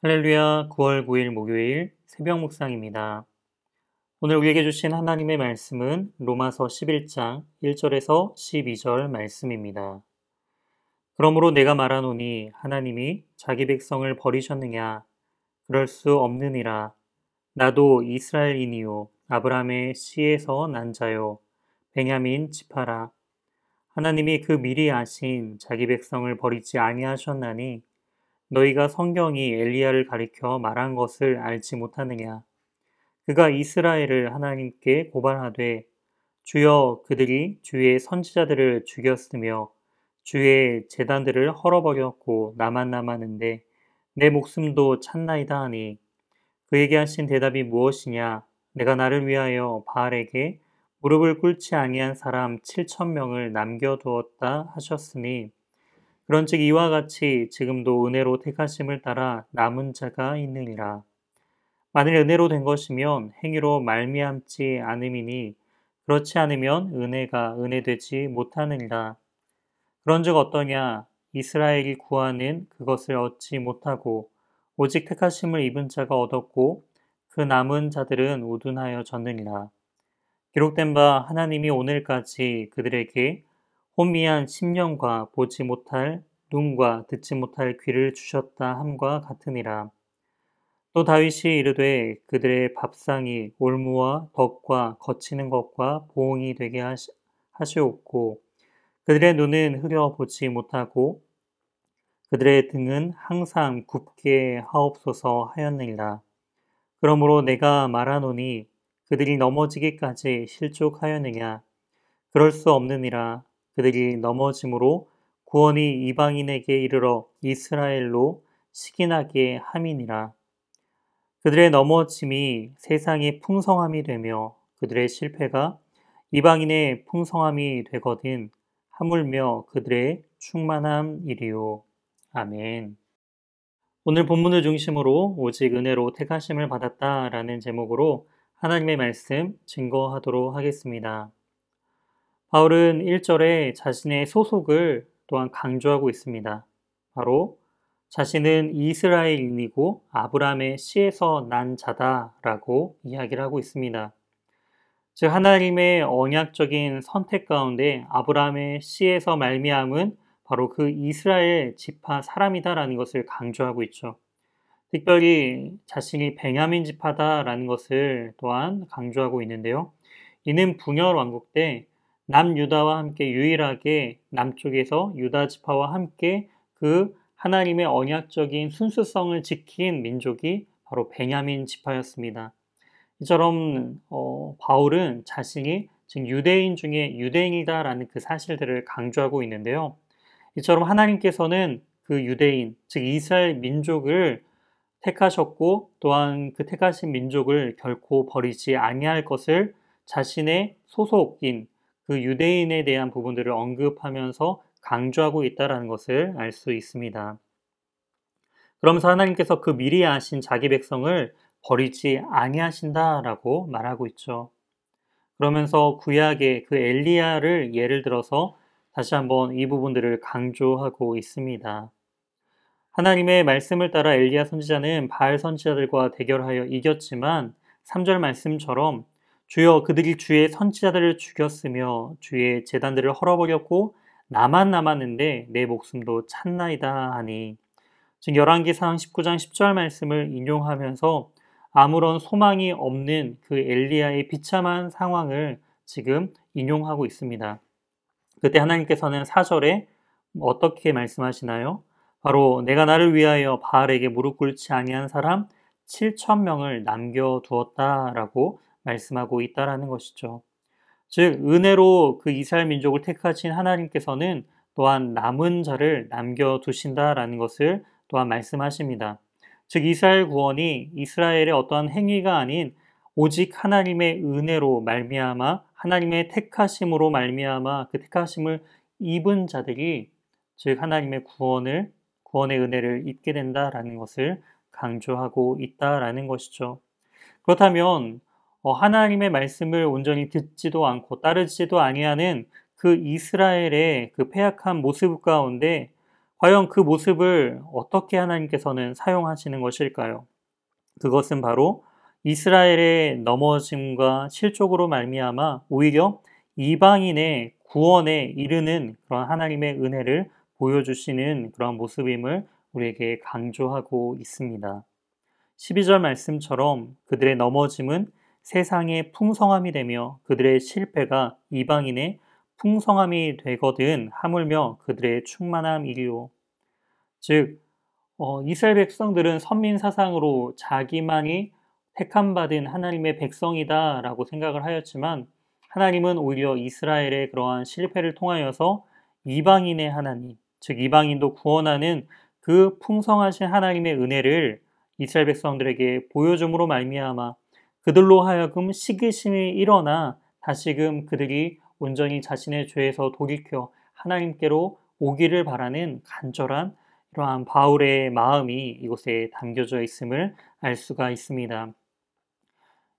할렐루야, 9월 9일 목요일 새벽 묵상입니다. 오늘 우리에게 주신 하나님의 말씀은 로마서 11장 1절에서 12절 말씀입니다. 그러므로 내가 말하노니 하나님이 자기 백성을 버리셨느냐? 그럴 수 없느니라. 나도 이스라엘인이요 아브라함의 씨에서 난 자요 베냐민 지파라. 하나님이 그 미리 아신 자기 백성을 버리지 아니하셨나니 너희가 성경이 엘리야를 가리켜 말한 것을 알지 못하느냐? 그가 이스라엘을 하나님께 고발하되 주여 그들이 주의 선지자들을 죽였으며 주의 제단들을 헐어버렸고 나만 남았는데 내 목숨도 찾나이다 하니 그에게 하신 대답이 무엇이냐? 내가 나를 위하여 바알에게 무릎을 꿇지 아니한 사람 7,000명을 남겨두었다 하셨으니 그런즉 이와 같이 지금도 은혜로 택하심을 따라 남은 자가 있느니라. 만일 은혜로 된 것이면 행위로 말미암지 않음이니 그렇지 않으면 은혜가 은혜되지 못하느니라. 그런즉 어떠냐? 이스라엘이 구하는 그것을 얻지 못하고 오직 택하심을 입은 자가 얻었고 그 남은 자들은 우둔하여 졌느니라. 기록된 바 하나님이 오늘까지 그들에게 혼미한 심령과 보지 못할 눈과 듣지 못할 귀를 주셨다 함과 같으니라. 또 다윗이 이르되 그들의 밥상이 올무와 덕과 거치는 것과 보응이 되게 하시옵고 그들의 눈은 흐려 보지 못하고 그들의 등은 항상 굽게 하옵소서 하였느니라. 그러므로 내가 말하노니 그들이 넘어지기까지 실족하였느냐? 그럴 수 없느니라. 그들이 넘어짐으로 구원이 이방인에게 이르러 이스라엘로 식인하게 함이니라. 그들의 넘어짐이 세상의 풍성함이 되며 그들의 실패가 이방인의 풍성함이 되거든 하물며 그들의 충만함이리요. 아멘. 오늘 본문을 중심으로 오직 은혜로 택하심을 받았다라는 제목으로 하나님의 말씀 증거하도록 하겠습니다. 바울은 1절에 자신의 소속을 또한 강조하고 있습니다. 바로 자신은 이스라엘인이고 아브라함의 씨에서 난 자다라고 이야기를 하고 있습니다. 즉 하나님의 언약적인 선택 가운데 아브라함의 씨에서 말미암은 바로 그 이스라엘 지파 사람이다라는 것을 강조하고 있죠. 특별히 자신이 베냐민 지파다라는 것을 또한 강조하고 있는데요. 이는 분열 왕국 때 남유다와 함께 유일하게 남쪽에서 유다 지파와 함께 그 하나님의 언약적인 순수성을 지킨 민족이 바로 베냐민 지파였습니다. 이처럼 바울은 자신이 지금 유대인 중에 유대인이다라는 그 사실들을 강조하고 있는데요. 이처럼 하나님께서는 그 유대인, 즉 이스라엘 민족을 택하셨고 또한 그 택하신 민족을 결코 버리지 아니할 것을 자신의 소속인 그 유대인에 대한 부분들을 언급하면서 강조하고 있다는 것을 알 수 있습니다. 그러면서 하나님께서 그 미리 아신 자기 백성을 버리지 아니하신다라고 말하고 있죠. 그러면서 구약의 그 엘리야를 예를 들어서 다시 한번 이 부분들을 강조하고 있습니다. 하나님의 말씀을 따라 엘리야 선지자는 바알 선지자들과 대결하여 이겼지만 3절 말씀처럼 주여 그들이 주의 선지자들을 죽였으며 주의 제단들을 헐어버렸고 나만 남았는데 내 목숨도 찾나이다 하니 즉 열왕기상 19장 10절 말씀을 인용하면서 아무런 소망이 없는 그 엘리야의 비참한 상황을 지금 인용하고 있습니다. 그때 하나님께서는 4절에 어떻게 말씀하시나요? 바로 내가 나를 위하여 바알에게 무릎 꿇지 아니한 사람 7,000명을 남겨두었다라고 말씀하고 있다라는 것이죠. 즉 은혜로 그 이스라엘 민족을 택하신 하나님께서는 또한 남은 자를 남겨두신다라는 것을 또한 말씀하십니다. 즉 이스라엘 구원이 이스라엘의 어떠한 행위가 아닌 오직 하나님의 은혜로 말미암아 하나님의 택하심으로 말미암아 그 택하심을 입은 자들이 즉 하나님의 구원의 은혜를 입게 된다라는 것을 강조하고 있다라는 것이죠. 그렇다면 하나님의 말씀을 온전히 듣지도 않고 따르지도 아니하는 그 이스라엘의 그 패악한 모습 가운데 과연 그 모습을 어떻게 하나님께서는 사용하시는 것일까요? 그것은 바로 이스라엘의 넘어짐과 실족으로 말미암아 오히려 이방인의 구원에 이르는 그런 하나님의 은혜를 보여주시는 그런 모습임을 우리에게 강조하고 있습니다. 12절 말씀처럼 그들의 넘어짐은 세상의 풍성함이 되며 그들의 실패가 이방인의 풍성함이 되거든 하물며 그들의 충만함이리요. 즉 이스라엘 백성들은 선민 사상으로 자기만이 택함받은 하나님의 백성이다라고 생각을 하였지만 하나님은 오히려 이스라엘의 그러한 실패를 통하여서 이방인의 하나님, 즉 이방인도 구원하는 그 풍성하신 하나님의 은혜를 이스라엘 백성들에게 보여줌으로 말미암아 그들로 하여금 시기심이 일어나 다시금 그들이 온전히 자신의 죄에서 돌이켜 하나님께로 오기를 바라는 간절한 이러한 바울의 마음이 이곳에 담겨져 있음을 알 수가 있습니다.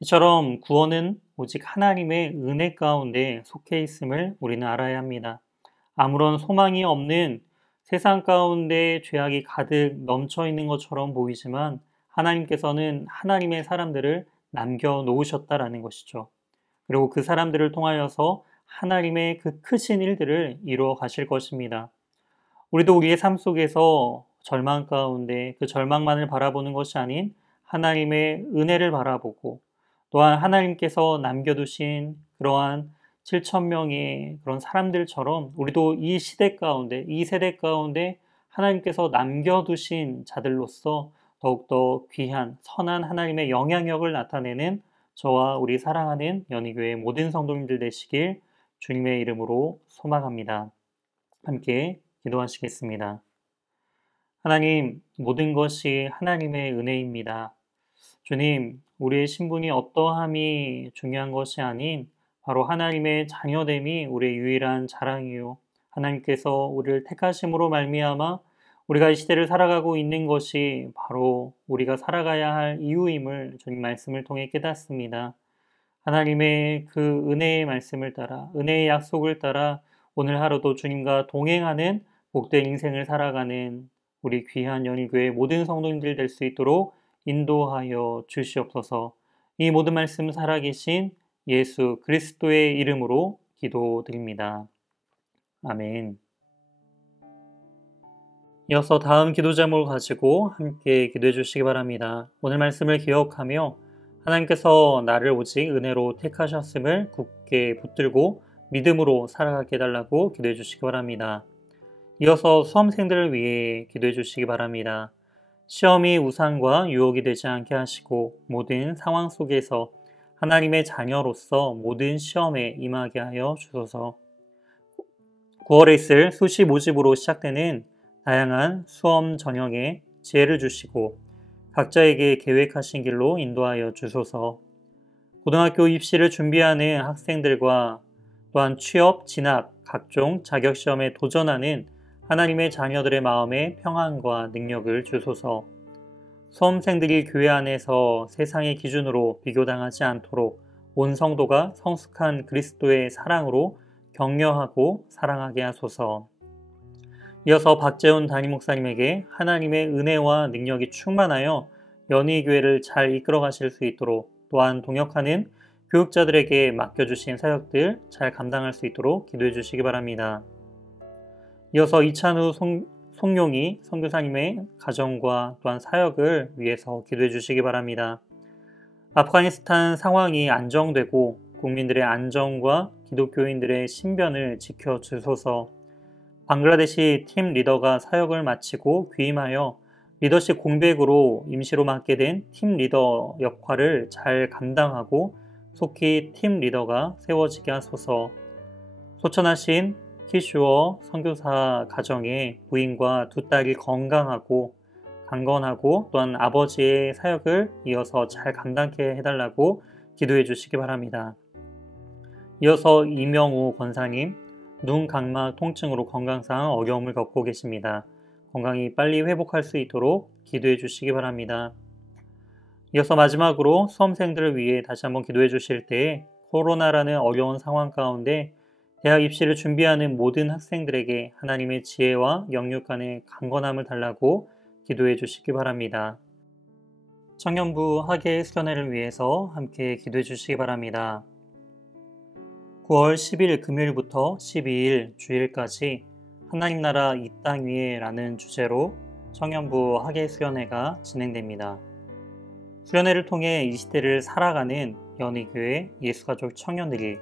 이처럼 구원은 오직 하나님의 은혜 가운데 속해 있음을 우리는 알아야 합니다. 아무런 소망이 없는 세상 가운데 죄악이 가득 넘쳐 있는 것처럼 보이지만 하나님께서는 하나님의 사람들을 남겨놓으셨다라는 것이죠. 그리고 그 사람들을 통하여서 하나님의 그 크신 일들을 이루어 가실 것입니다. 우리도 우리의 삶 속에서 절망 가운데 그 절망만을 바라보는 것이 아닌 하나님의 은혜를 바라보고 또한 하나님께서 남겨두신 그러한 7,000명의 그런 사람들처럼 우리도 이 시대 가운데, 이 세대 가운데 하나님께서 남겨두신 자들로서 더욱더 귀한 선한 하나님의 영향력을 나타내는 저와 우리 사랑하는 연희교회 모든 성도님들 되시길 주님의 이름으로 소망합니다. 함께 기도하시겠습니다. 하나님, 모든 것이 하나님의 은혜입니다. 주님, 우리의 신분이 어떠함이 중요한 것이 아닌 바로 하나님의 자녀됨이 우리의 유일한 자랑이요. 하나님께서 우리를 택하심으로 말미암아 우리가 이 시대를 살아가고 있는 것이 바로 우리가 살아가야 할 이유임을 주님 말씀을 통해 깨닫습니다. 하나님의 그 은혜의 말씀을 따라, 은혜의 약속을 따라 오늘 하루도 주님과 동행하는 복된 인생을 살아가는 우리 귀한 연희교회 모든 성도님들 될 수 있도록 인도하여 주시옵소서. 이 모든 말씀 살아계신 예수 그리스도의 이름으로 기도드립니다. 아멘. 이어서 다음 기도 제목을 가지고 함께 기도해 주시기 바랍니다. 오늘 말씀을 기억하며 하나님께서 나를 오직 은혜로 택하셨음을 굳게 붙들고 믿음으로 살아가게 해달라고 기도해 주시기 바랍니다. 이어서 수험생들을 위해 기도해 주시기 바랍니다. 시험이 우상과 유혹이 되지 않게 하시고 모든 상황 속에서 하나님의 자녀로서 모든 시험에 임하게 하여 주소서. 9월에 있을 수시 모집으로 시작되는 다양한 수험 전형에 지혜를 주시고 각자에게 계획하신 길로 인도하여 주소서. 고등학교 입시를 준비하는 학생들과 또한 취업, 진학, 각종 자격시험에 도전하는 하나님의 자녀들의 마음에 평안과 능력을 주소서. 수험생들이 교회 안에서 세상의 기준으로 비교당하지 않도록 온 성도가 성숙한 그리스도의 사랑으로 격려하고 사랑하게 하소서. 이어서 박재훈 담임 목사님에게 하나님의 은혜와 능력이 충만하여 연희교회를 잘 이끌어 가실 수 있도록 또한 동역하는 교육자들에게 맡겨주신 사역들 잘 감당할 수 있도록 기도해 주시기 바랍니다. 이어서 이찬우 송용희 선교사님의 가정과 또한 사역을 위해서 기도해 주시기 바랍니다. 아프가니스탄 상황이 안정되고 국민들의 안정과 기독교인들의 신변을 지켜주소서. 방글라데시 팀 리더가 사역을 마치고 귀임하여 리더십 공백으로 임시로 맡게 된 팀 리더 역할을 잘 감당하고 속히 팀 리더가 세워지게 하소서. 소천하신 키슈어 선교사 가정의 부인과 두 딸이 건강하고 강건하고 또한 아버지의 사역을 이어서 잘 감당케 해달라고 기도해 주시기 바랍니다. 이어서 이명우 권사님, 눈 각막 통증으로 건강상 어려움을 겪고 계십니다. 건강이 빨리 회복할 수 있도록 기도해 주시기 바랍니다. 이어서 마지막으로 수험생들을 위해 다시 한번 기도해 주실 때 코로나라는 어려운 상황 가운데 대학 입시를 준비하는 모든 학생들에게 하나님의 지혜와 영육간의 강건함을 달라고 기도해 주시기 바랍니다. 청년부 학예 수련회를 위해서 함께 기도해 주시기 바랍니다. 9월 10일 금요일부터 12일 주일까지 하나님 나라 이 땅 위에 라는 주제로 청년부 학예 수련회가 진행됩니다. 수련회를 통해 이 시대를 살아가는 연희교회 예수가족 청년들이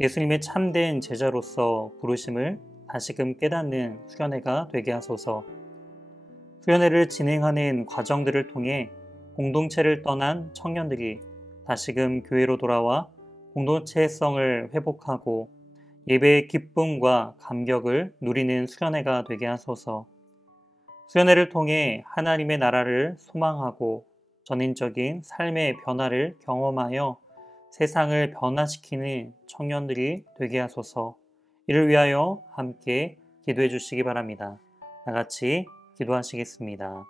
예수님의 참된 제자로서 부르심을 다시금 깨닫는 수련회가 되게 하소서. 수련회를 진행하는 과정들을 통해 공동체를 떠난 청년들이 다시금 교회로 돌아와 공동체성을 회복하고 예배의 기쁨과 감격을 누리는 수련회가 되게 하소서. 수련회를 통해 하나님의 나라를 소망하고 전인적인 삶의 변화를 경험하여 세상을 변화시키는 청년들이 되게 하소서. 이를 위하여 함께 기도해 주시기 바랍니다. 다 같이 기도하시겠습니다.